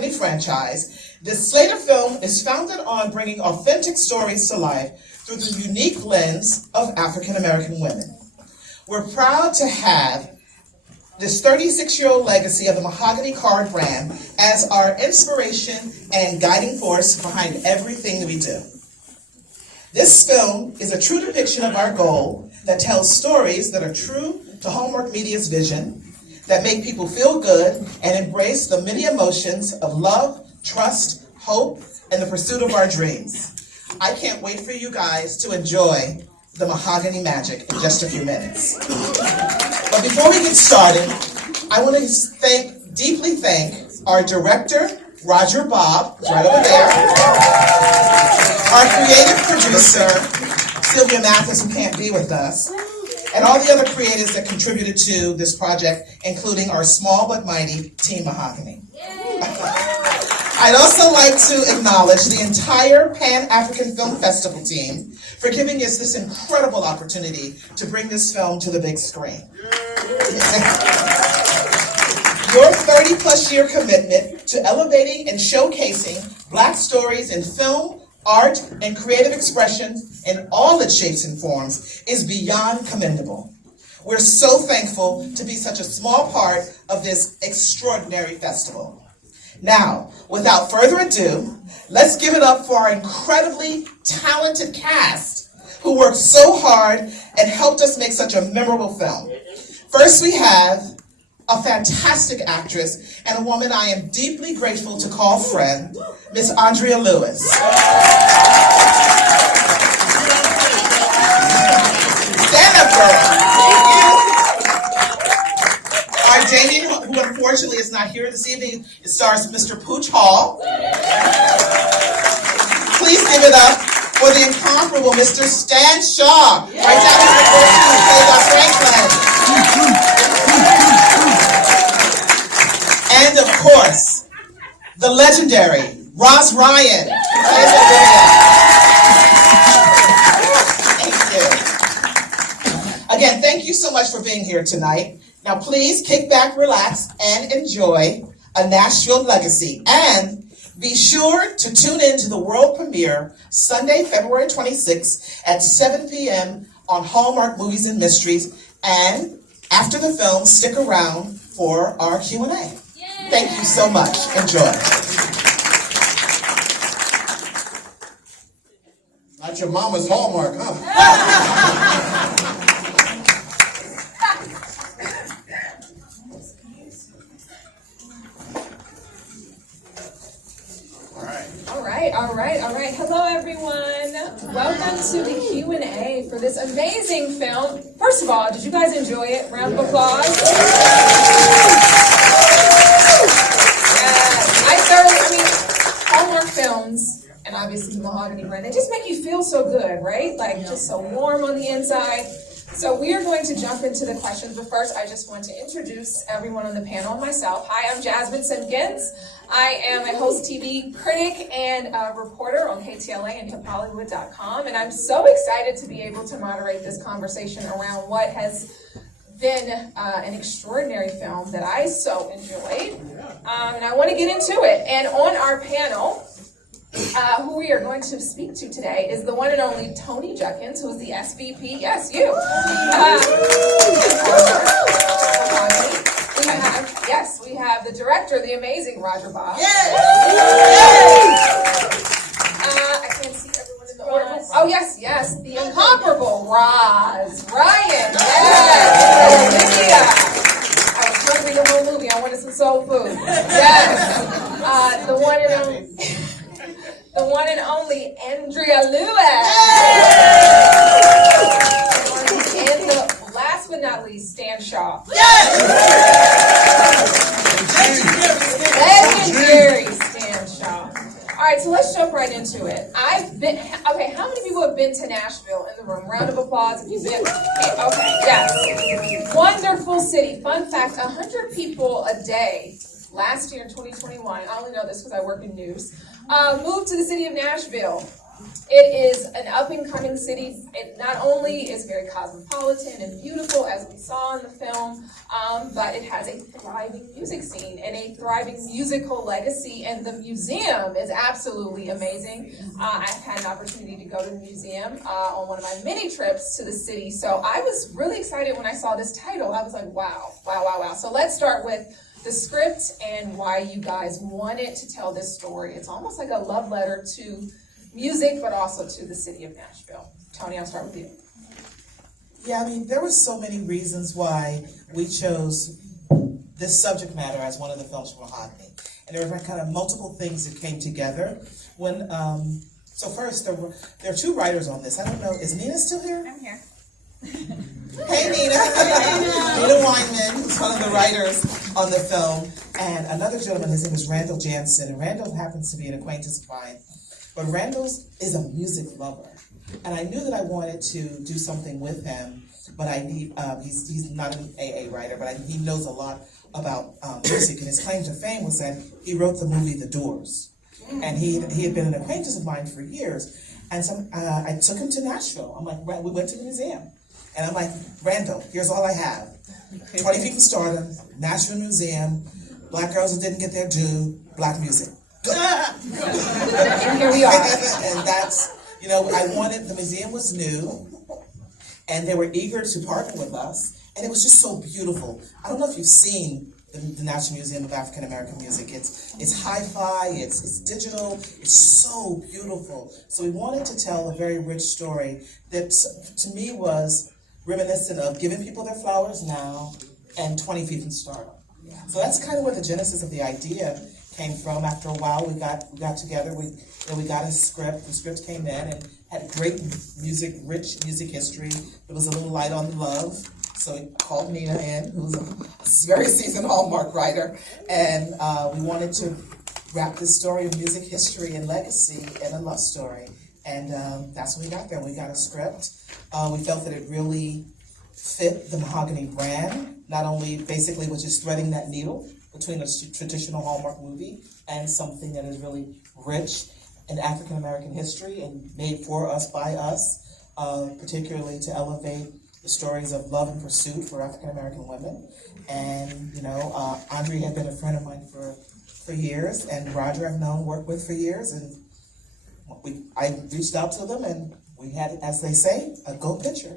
Mahogany franchise, this slate of film is founded on bringing authentic stories to life through the unique lens of African American women. We're proud to have this 36-year-old legacy of the Mahogany card brand as our inspiration and guiding force behind everything we do. This film is a true depiction of our goal that tells stories that are true to Hallmark Media's vision, that make people feel good and embrace the many emotions of love, trust, hope, and the pursuit of our dreams. I can't wait for you guys to enjoy the Mahogany magic in just a few minutes. But before we get started, I want to deeply thank our director, Roger Bobb, who's right over there, our creative producer, Sylvia Mathis, who can't be with us, and all the other creatives that contributed to this project, including our small but mighty Team Mahogany. I'd also like to acknowledge the entire Pan-African Film Festival team for giving us this incredible opportunity to bring this film to the big screen. Your 30-plus year commitment to elevating and showcasing Black stories in film, art, and creative expression in all its shapes and forms is beyond commendable. We're so thankful to be such a small part of this extraordinary festival. Now, without further ado, let's give it up for our incredibly talented cast who worked so hard and helped us make such a memorable film. First, we have a fantastic actress and a woman I am deeply grateful to call friend, Miss Andrea Lewis. Stand up, girl. Our Jamie, who unfortunately is not here this evening, it stars Mr. Pooch Hall. Please give it up for the incomparable Mr. Stan Shaw, right down here in the who played our Franklin. And of course, the legendary Roz Ryan, who plays Andrea. Thank you. Again, thank you so much for being here tonight. Now please kick back, relax, and enjoy A Nashville Legacy. And be sure to tune in to the world premiere Sunday, February 26th at 7 p.m. on Hallmark Movies and Mysteries. And after the film, stick around for our Q&A. Thank you so much. Enjoy. Not your mama's Hallmark, huh? All right. Hello, everyone. Welcome to the Q&A for this amazing film. First of all, did you guys enjoy it? Round of applause. Hallmark films, and obviously the Mahogany brand, they just make you feel so good, right? Like, just so warm on the inside. So we are going to jump into the questions, but first I just want to introduce everyone on the panel and myself. Hi, I'm Jasmine Simpkins. I am a host TV critic and a reporter on KTLA and HipHollywood.com, and I'm so excited to be able to moderate this conversation around what has been an extraordinary film that I so enjoyed, and I want to get into it. And on our panel, who we are going to speak to today is the one and only Toni Judkins, who is the SVP. Yes, you. We have the director, the amazing Roger Bobb. I can't see everyone in the audience. Oh, yes, the incomparable Roz Ryan. Yes. I was hungry the whole movie. I wanted some soul food. Yes. The one and only Andrea Lewis. And the last but not least, Stan Shaw. Legendary Stan Shaw. All right, so let's jump right into it. How many people have been to Nashville in the room? Round of applause if you've been. Okay, yes. Wonderful city. Fun fact, 100 people a day last year in 2021, I only know this because I work in news, moved to the city of Nashville It is an up-and-coming city. It not only is very cosmopolitan and beautiful, as we saw in the film, but it has a thriving music scene and a thriving musical legacy, and the museum is absolutely amazing. I've had an opportunity to go to the museum on one of my many trips to the city, so I was really excited when I saw this title. I was like, wow, wow, wow, wow. So let's start with the script and why you guys wanted to tell this story. It's almost like a love letter to music, but also to the city of Nashville. Toni, I'll start with you. Yeah, I mean, there were so many reasons why we chose this subject matter as one of the films for Mahogany. And there were kind of multiple things that came together. So first, there are two writers on this. I don't know, is Nina still here? I'm here. Hey, Nina. Nina Weinman, who's one of the writers on the film. And another gentleman, his name is Randall Jansen. And Randall happens to be an acquaintance of mine. But Randall is a music lover. And I knew that I wanted to do something with him, but I need, he's not an AA writer, but he knows a lot about music. And his claim to fame was that he wrote the movie The Doors. And he had been an acquaintance of mine for years. And so I took him to Nashville. I'm like, we went to the museum. And I'm like, Randall, here's all I have. 20 feet from stardom, Nashville Museum, black girls that didn't get their due, black music. And here we are. And that's, the museum was new, and they were eager to partner with us, and it was just so beautiful. I don't know if you've seen the National Museum of African American Music. It's hi-fi, it's digital, it's so beautiful. So we wanted to tell a very rich story that to me was reminiscent of giving people their flowers now and 20 feet from stardom. So that's kind of where the genesis of the idea came from. After a while, we got together. We got a script. The script came in and had great rich music history. It was a little light on the love, so we called Nina in, who's a very seasoned Hallmark writer, and we wanted to wrap this story of music history and legacy in a love story. And that's what we got there. We got a script. We felt that it really fit the Mahogany brand, not only basically was just threading that needle between a traditional Hallmark movie and something that is really rich in African American history and made for us, by us, particularly to elevate the stories of love and pursuit for African American women. And, Andrea had been a friend of mine for years, and Roger I've worked with for years, and I reached out to them, and we had, as they say, a go picture.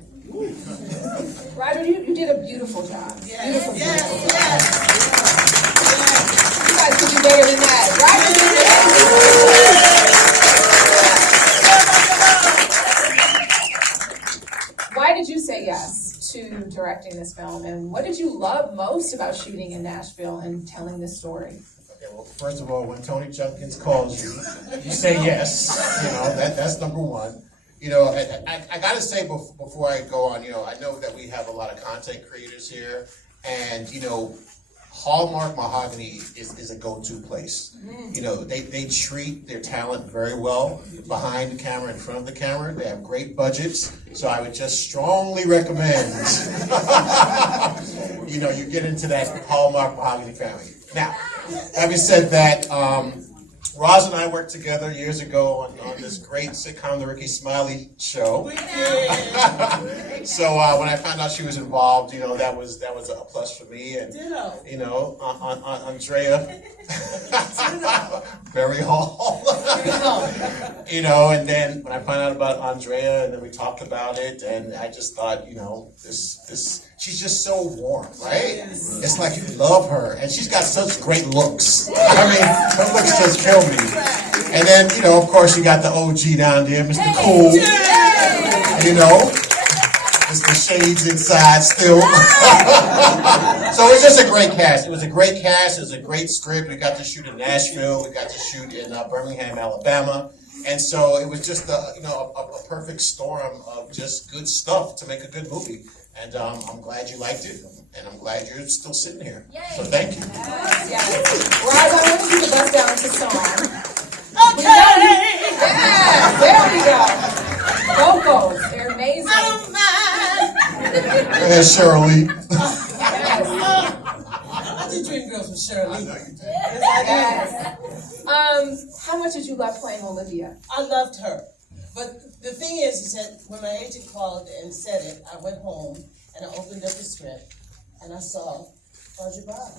Roger, you did a beautiful job. Yes. Beautiful Yes. job. Yes. You guys could do better than that. Roger, why did you say yes to directing this film, and what did you love most about shooting in Nashville and telling this story? Okay, well, first of all, when Toni Judkins calls you, you say yes. That's number one. I gotta say before I go on, I know that we have a lot of content creators here, and Hallmark Mahogany is a go-to place. They treat their talent very well behind the camera, in front of the camera. They have great budgets, so I would just strongly recommend you get into that Hallmark Mahogany family. Now, having said that, Roz and I worked together years ago on this great sitcom, The Ricky Smiley Show. So when I found out she was involved, that was a plus for me. And Andrea, Berry Hall. And then when I found out about Andrea, and then we talked about it, and I just thought, this she's just so warm, right? Yes. It's like you love her, and she's got such great looks. I mean, her looks just kill me. And then, of course, you got the OG down there, Mr. Cool. Mr. Shades inside still. So it was just a great cast. It was a great cast. It was a great script. We got to shoot in Nashville. We got to shoot in Birmingham, Alabama. And so it was just a perfect storm of just good stuff to make a good movie. And I'm glad you liked it, and I'm glad you're still sitting here. Yay. So thank you. Yes. Roz, I want you to bust down to song. Okay. Yeah, there we go. Vocals, they're amazing. I don't mind. Go ahead, Shirley. I did Dream Girls with Shirley. I know you did. Yes. How much did you love playing Olivia? I loved her. But the thing is that when my agent called and said it, I went home and I opened up the script and I saw Roger Bobb.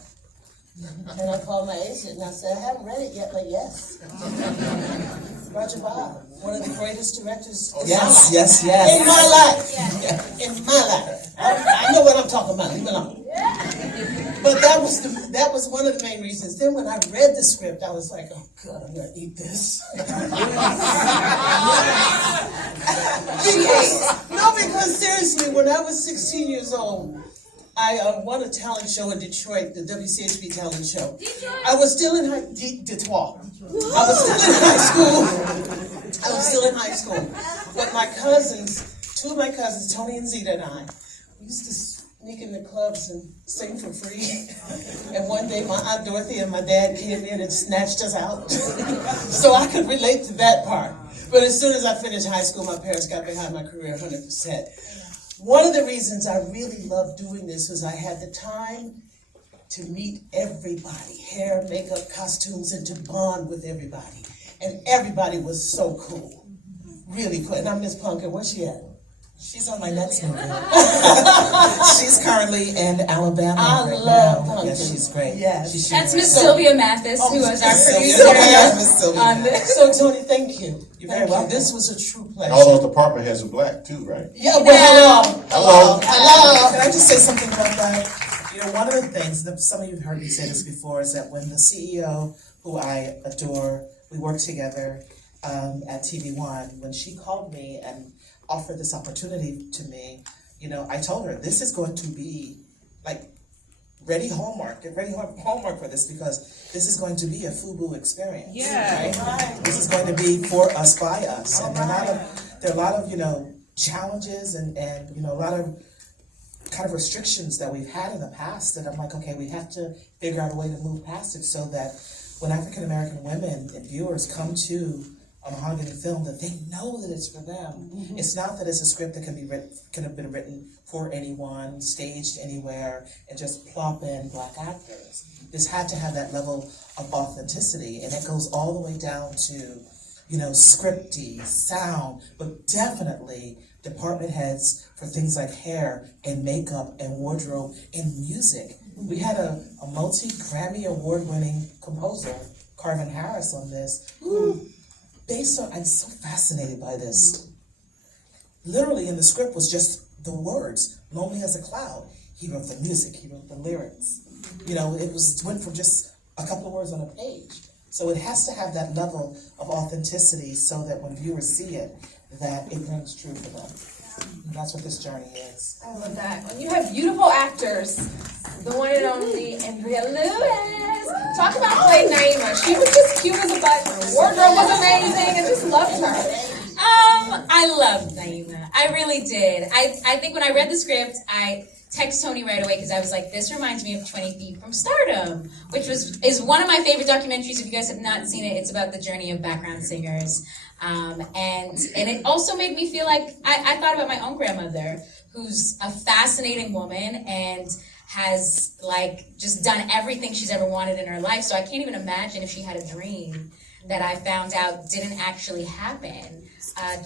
And I called my agent and I said, I haven't read it yet, but yes. Roger Bobb, one of the greatest directors Yes. in my life. In my life. I know what I'm talking about, leave me alone. But that was one of the main reasons. Then when I read the script, I was like, oh God, I'm gonna eat this. because seriously, when I was 16 years old, I won a talent show in Detroit, the WCHB talent show. I was still in Detroit. I was still in high school. But my cousins, two of my cousins, Toni and Zita and I, we used to sneak in the clubs and sing for free. And one day my Aunt Dorothy and my dad came in and snatched us out. So I could relate to that part. But as soon as I finished high school, my parents got behind my career 100%. One of the reasons I really loved doing this was I had the time to meet everybody, hair, makeup, costumes, and to bond with everybody. And everybody was so cool, really cool. And I miss Punker, where's she at? She's on my next movie. She's currently in Alabama I right love now. Punkin. Yes, she's great. Yes. That's Miss Sylvia Mathis, who was our Sylvia. producer Yes, Miss Sylvia. on this. So Toni, thank you. You're very Thank welcome. you. This was a true pleasure. And all those department heads are black too, right? Yeah, well, Hello. Hello. Can I just say something about that? You know, one of the things that some of you have heard me say this before is that when the CEO, who I adore, we worked together at TV One, when she called me and offered this opportunity to me, you know, I told her this is going to be like ready Hallmark, get ready Hallmark for this because this is going to be a FUBU experience. Yeah. Right? This is going to be for us by us, and there are a lot of you know challenges and you know a lot of kind of restrictions that we've had in the past that I'm like, okay, we have to figure out a way to move past it so that when African American women and viewers come to a Mahogany film, that they know that it's for them. Mm-hmm. It's not that it's a script that can have been written for anyone, staged anywhere, and just plop in black actors. This had to have that level of authenticity, and it goes all the way down to, you know, scripty, sound, but definitely department heads for things like hair and makeup and wardrobe and music. We had a multi-Grammy award-winning composer, Carvin Harris, on this, who based on, I'm so fascinated by this. Literally in the script was just the words, lonely as a cloud. He wrote the music, he wrote the lyrics. You know, it went from just a couple of words on a page. So it has to have that level of authenticity so that when viewers see it, that it rings true for them. And that's what this journey is. I love that. And you have beautiful actors. The one and only Andrea Lewis. Talk about playing Naima. She was just cute as a button. The wardrobe was amazing. I just loved her. I loved Naima. I really did. I think when I read the script, I texted Toni right away because I was like, this reminds me of 20 Feet from Stardom, which is one of my favorite documentaries. If you guys have not seen it, it's about the journey of background singers. And it also made me feel like I thought about my own grandmother, who's a fascinating woman and has like just done everything she's ever wanted in her life. So I can't even imagine if she had a dream that I found out didn't actually happen,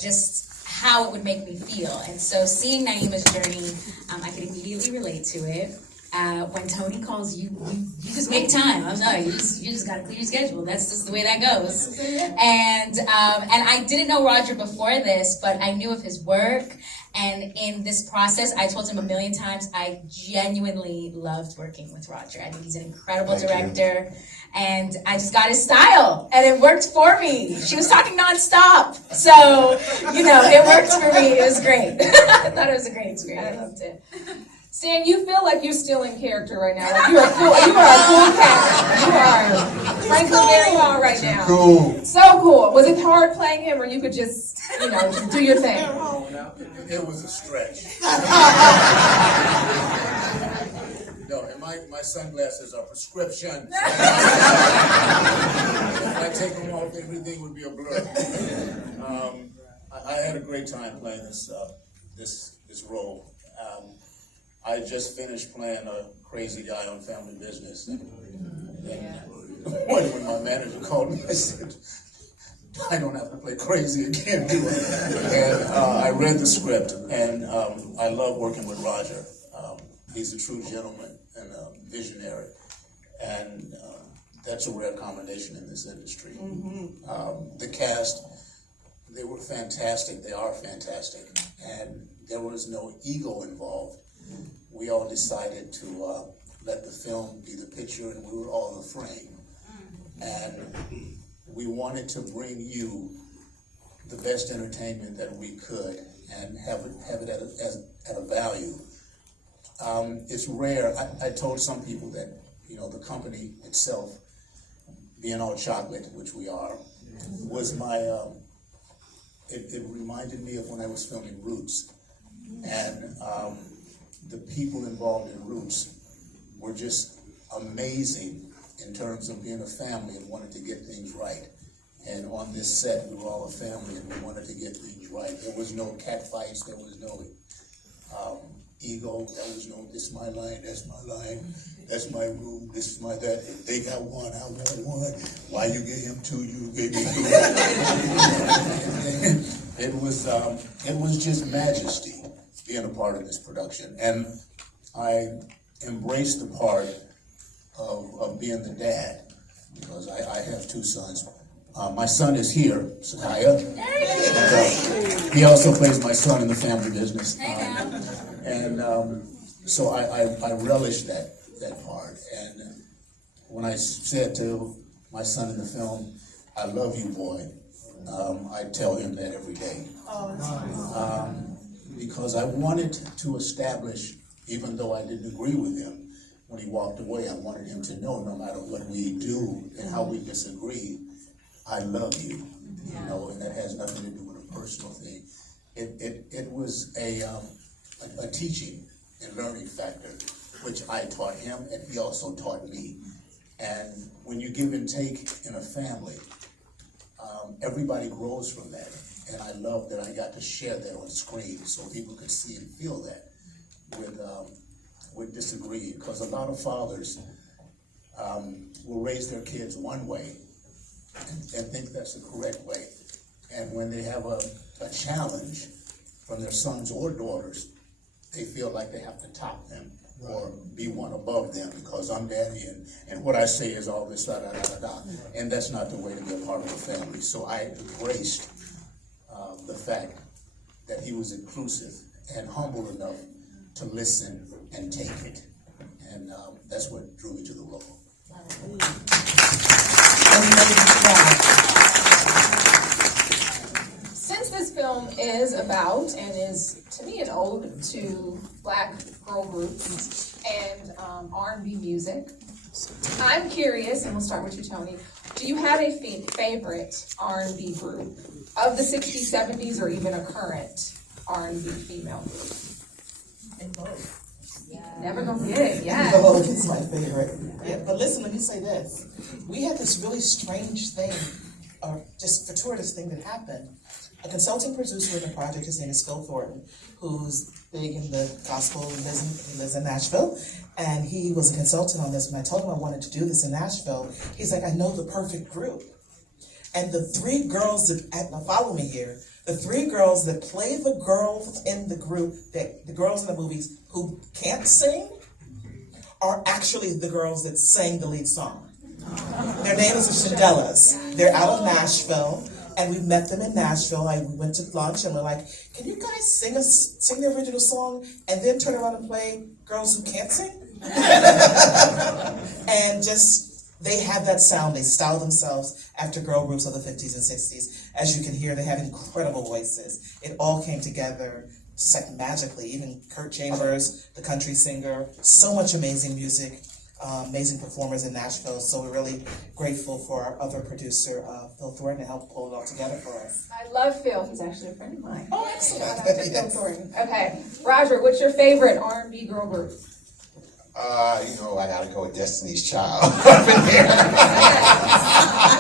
just how it would make me feel. And so seeing Naima's journey, I could immediately relate to it. When Toni calls you just make time. I'm sorry, you just gotta clear your schedule. That's just the way that goes. And I didn't know Roger before this, but I knew of his work. And in this process, I told him a million times, I genuinely loved working with Roger. I think he's an incredible director. And I just got his style, and it worked for me. She was talking nonstop. So, you know, it worked for me. It was great. I thought it was a great experience. I loved it. Stan, you feel like you're still in character right now. Like you are a cool cat. You are frankly very well right now. Cool. So cool. Was it hard playing him, or you could just, you know, just do your thing? It was a stretch. No, and my sunglasses are prescription. If I take them off, everything would be a blur. I had a great time playing this role. I just finished playing a crazy guy on Family Business. And when my manager called me, I said, I don't have to play crazy again, do I? And I read the script, and I love working with Roger. He's a true gentleman and a visionary, and that's a rare combination in this industry. The cast, they were fantastic. They are fantastic, and there was no ego involved. We all decided to let the film be the picture, and we were all the frame. And we wanted to bring you the best entertainment that we could and have it at a value. It's rare. I told some people that, the company itself, being all chocolate, which we are, was my, it reminded me of when I was filming Roots. And the people involved in Roots were just amazing in terms of being a family and wanting to get things right. And on this set, we were all a family and we wanted to get things right. There was no cat fights, there was no ego, there was no, this is my line, that's my line, that's my room, this is my that. If they got one, I want one. Why you get him two, you gave me two. It was just majesty being a part of this production. And I embraced the part of being the dad, because I have two sons. My son is here, Sakaya. He also plays my son in the family business. So I relish that part. And when I said to my son in the film, I love you, boy, I tell him that every day. Because I wanted to establish, even though I didn't agree with him, when he walked away, I wanted him to know, no matter what we do and how we disagree, I love you, and that has nothing to do with a personal thing. It was a teaching and learning factor, which I taught him and he also taught me. And when you give and take in a family, everybody grows from that. And I love that I got to share that on screen so people could see and feel that with disagreeing, because a lot of fathers will raise their kids one way and think that's the correct way. And when they have a challenge from their sons or daughters, they feel like they have to top them or be one above them because I'm daddy and what I say is all this, da, da, da, da, da. And that's not the way to be a part of a family. So I embraced the fact that he was inclusive and humble enough to listen and take it. And that's what drew me to the role. Since this film is about and is to me an ode to Black girl groups and R&B music, I'm curious, and we'll start with you, Toni. Do you have a favorite R&B group of the 60s, 70s, or even a current R&B female group? And both. Never gonna get it, yes. Bob is my favorite. Yeah, but listen, let me say this. We had this really strange thing, or just fortuitous thing that happened. A consulting producer in the project, his name is Phil Thornton, who's big in the gospel, he lives in Nashville, and he was a consultant on this. When I told him I wanted to do this in Nashville, he's like, I know the perfect group. And the three girls that, now follow me here, the three girls that play the girls in the group, the girls in the movies who can't sing, are actually the girls that sang the lead song. Their names are Shandellas. They're out of Nashville, and we met them in Nashville. We went to lunch, and we're like, can you guys sing the original song, and then turn around and play girls who can't sing? And they have that sound. They style themselves after girl groups of the 50s and 60s. As you can hear, they have incredible voices. It all came together magically. Even Kurt Chambers, the country singer, so much amazing music, amazing performers in Nashville. So we're really grateful for our other producer, Phil Thornton, to help pull it all together for us. I love Phil. He's actually a friend of mine. Oh, excellent. Shout out to Phil Thornton. Okay, Roger, what's your favorite R&B girl group? I gotta go with Destiny's Child. I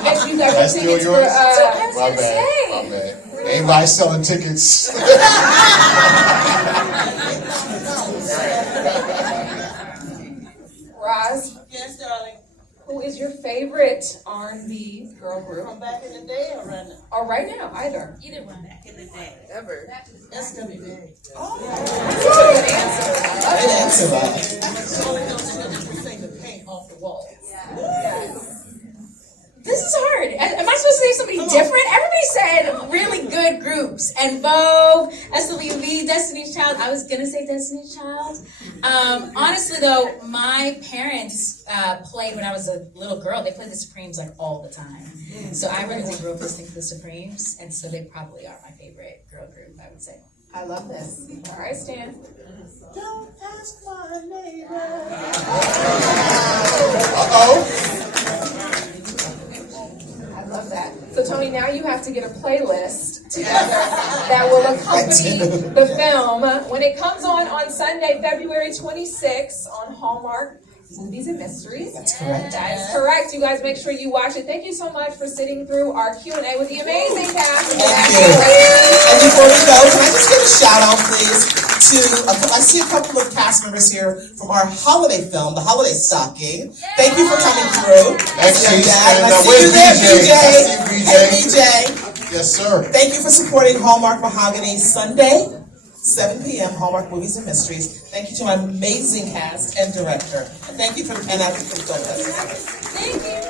bet you got That's your still tickets yours? for, My bad. Anybody selling tickets? Roz, Yes, darling. who is your favorite R&B girl group? From back in the day or right now? Or right now, either. Either one. Back in the day. Ever. That's gonna be big. That's a good answer. Good answer, Bob. Only those children who sing the paint off the wall. This is hard. Am I supposed to say somebody different? Everybody said really good groups. And Bobb, SWV, Destiny's Child. I was gonna say Destiny's Child. Honestly though, my parents played when I was a little girl. They played the Supremes like all the time. So I really grew up listening to the Supremes, and so they probably are my favorite girl group, I would say. I love this. All right, Stan. Don't ask my neighbor. I love that. So Toni, now you have to get a playlist together that will accompany the film when it comes on Sunday, February 26th on Hallmark Movies and Mysteries. That's correct. That is correct. You guys make sure you watch it. Thank you so much for sitting through our Q&A with the amazing cast. Thank you. And before we go, can I just give a shout out, please, to I see a couple of cast members here from our holiday film, The Holiday Stocking. Thank you for coming through. Thanks, I see Chief. Dad. And, I see where's you there, BJ? BJ. I see Hey, BJ. Yes, sir. Thank you for supporting Hallmark Mahogany Sunday, 7 p.m. Hallmark Movies and Mysteries. Thank you to my amazing cast and director. And thank you for the Pen African Film Festival. Thank you.